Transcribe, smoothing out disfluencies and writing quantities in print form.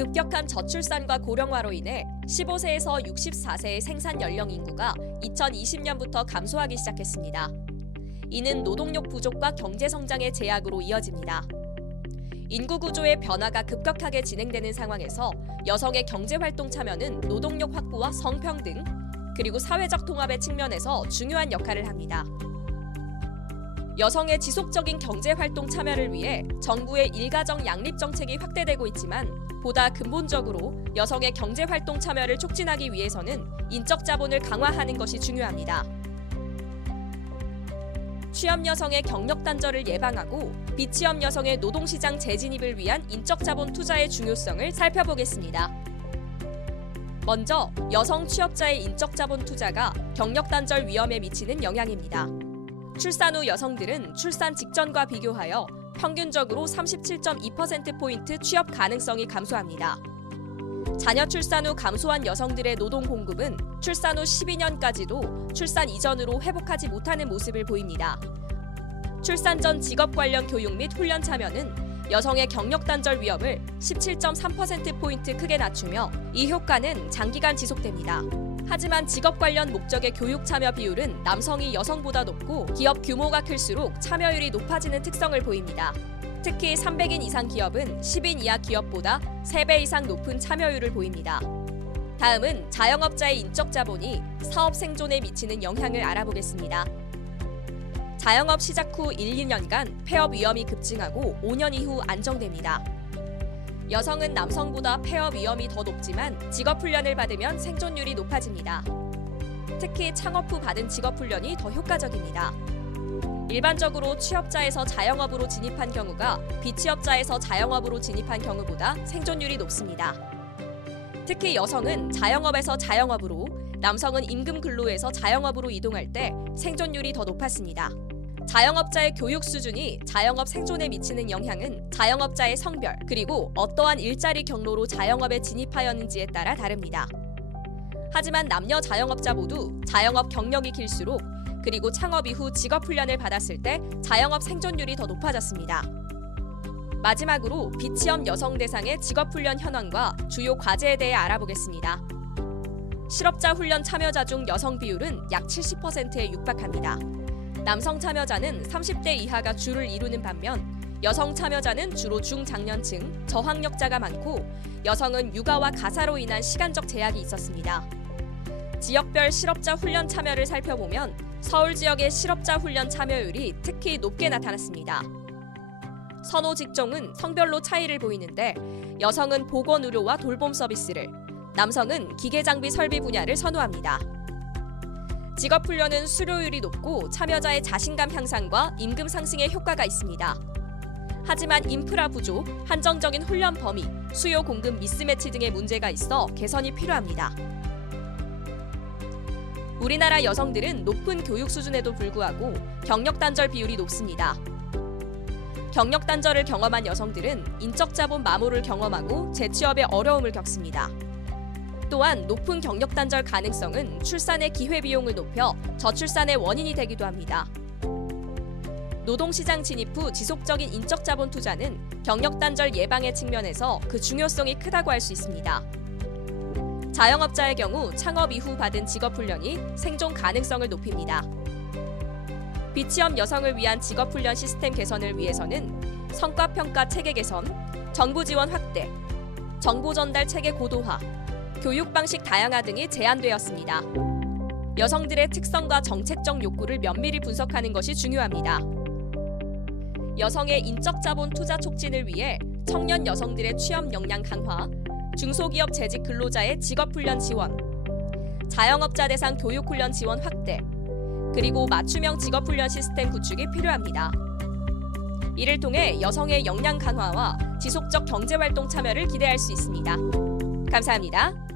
급격한 저출산과 고령화로 인해 15세에서 64세의 생산 연령 인구가 2020년부터 감소하기 시작했습니다. 이는 노동력 부족과 경제 성장의 제약으로 이어집니다. 인구 구조의 변화가 급격하게 진행되는 상황에서 여성의 경제 활동 참여는 노동력 확보와 성평등, 그리고 사회적 통합의 측면에서 중요한 역할을 합니다. 여성의 지속적인 경제 활동 참여를 위해 정부의 일가정 양립 정책이 확대되고 있지만 보다 근본적으로 여성의 경제 활동 참여를 촉진하기 위해서는 인적 자본을 강화하는 것이 중요합니다. 취업 여성의 경력 단절을 예방하고 비취업 여성의 노동시장 재진입을 위한 인적 자본 투자의 중요성을 살펴보겠습니다. 먼저 여성 취업자의 인적 자본 투자가 경력 단절 위험에 미치는 영향입니다. 출산 후 여성들은 출산 직전과 비교하여 평균적으로 37.2%포인트 취업 가능성이 감소합니다. 자녀 출산 후 감소한 여성들의 노동 공급은 출산 후 12년까지도 출산 이전으로 회복하지 못하는 모습을 보입니다. 출산 전 직업 관련 교육 및 훈련 참여는 여성의 경력 단절 위험을 17.3%포인트 크게 낮추며 이 효과는 장기간 지속됩니다. 하지만 직업 관련 목적의 교육 참여 비율은 남성이 여성보다 높고 기업 규모가 클수록 참여율이 높아지는 특성을 보입니다. 특히 300인 이상 기업은 10인 이하 기업보다 3배 이상 높은 참여율을 보입니다. 다음은 자영업자의 인적 자본이 사업 생존에 미치는 영향을 알아보겠습니다. 자영업 시작 후 1, 2년간 폐업 위험이 급증하고 5년 이후 안정됩니다. 여성은 남성보다 폐업 위험이 더 높지만 직업훈련을 받으면 생존율이 높아집니다. 특히 창업 후 받은 직업훈련이 더 효과적입니다. 일반적으로 취업자에서 자영업으로 진입한 경우가 비취업자에서 자영업으로 진입한 경우보다 생존율이 높습니다. 특히 여성은 자영업에서 자영업으로, 남성은 임금 근로에서 자영업으로 이동할 때 생존율이 더 높았습니다. 자영업자의 교육 수준이 자영업 생존에 미치는 영향은 자영업자의 성별, 그리고 어떠한 일자리 경로로 자영업에 진입하였는지에 따라 다릅니다. 하지만 남녀 자영업자 모두 자영업 경력이 길수록, 그리고 창업 이후 직업훈련을 받았을 때 자영업 생존율이 더 높아졌습니다. 마지막으로 비취업 여성 대상의 직업훈련 현황과 주요 과제에 대해 알아보겠습니다. 실업자 훈련 참여자 중 여성 비율은 약 70%에 육박합니다. 남성 참여자는 30대 이하가 주를 이루는 반면 여성 참여자는 주로 중장년층, 저학력자가 많고 여성은 육아와 가사로 인한 시간적 제약이 있었습니다. 지역별 실업자 훈련 참여를 살펴보면 서울 지역의 실업자 훈련 참여율이 특히 높게 나타났습니다. 선호 직종은 성별로 차이를 보이는데 여성은 보건의료와 돌봄 서비스를, 남성은 기계장비 설비 분야를 선호합니다. 직업훈련은 수료율이 높고 참여자의 자신감 향상과 임금 상승에 효과가 있습니다. 하지만 인프라 부족, 한정적인 훈련 범위, 수요 공급 미스매치 등의 문제가 있어 개선이 필요합니다. 우리나라 여성들은 높은 교육 수준에도 불구하고 경력 단절 비율이 높습니다. 경력 단절을 경험한 여성들은 인적 자본 마모를 경험하고 재취업에 어려움을 겪습니다. 또한 높은 경력 단절 가능성은 출산의 기회 비용을 높여 저출산의 원인이 되기도 합니다. 노동시장 진입 후 지속적인 인적 자본 투자는 경력 단절 예방의 측면에서 그 중요성이 크다고 할 수 있습니다. 자영업자의 경우 창업 이후 받은 직업훈련이 생존 가능성을 높입니다. 비취업 여성을 위한 직업훈련 시스템 개선을 위해서는 성과평가 체계 개선, 정부 지원 확대, 정보 전달 체계 고도화, 교육 방식 다양화 등이 제안되었습니다. 여성들의 특성과 정책적 욕구를 면밀히 분석하는 것이 중요합니다. 여성의 인적 자본 투자 촉진을 위해 청년 여성들의 취업 역량 강화, 중소기업 재직 근로자의 직업훈련 지원, 자영업자 대상 교육훈련 지원 확대, 그리고 맞춤형 직업훈련 시스템 구축이 필요합니다. 이를 통해 여성의 역량 강화와 지속적 경제활동 참여를 기대할 수 있습니다. 감사합니다.